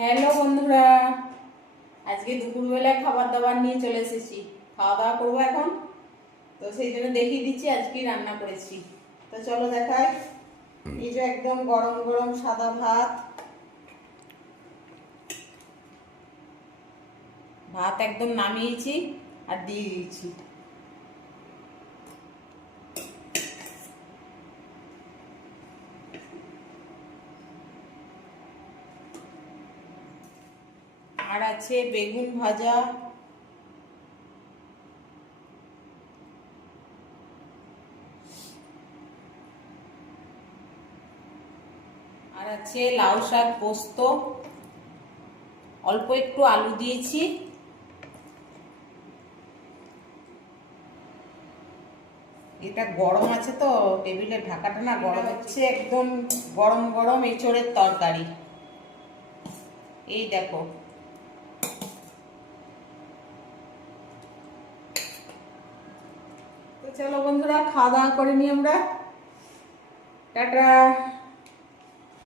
Hello বন্ধুরা, আজকে দুপুরবেলায় খাবার দাবার নিয়ে চলে এসেছি। খাওয়া দাওয়া করবো এখন, তো সেই জন্য দেখিয়ে দিচ্ছি আজকে রান্না করেছি। তো চলো দেখাই। এই যে একদম গরম গরম সাদা ভাত, ভাত একদম নামিয়েছি আর দিয়ে দিয়েছি। আর আছে বেগুন ভাজা, আর আছে লাউ শাক পোস্ত, অল্প একটু আলু দিয়েছি। এটা গরম আছে তো টেবিলের ঢাকাটা না গরম হচ্ছে, একদম গরম গরম এঁচোড়ের তরকারি। এই দেখো, তো চলো বন্ধুরা খাওয়া দাওয়া করে নি আমরা। টাটা।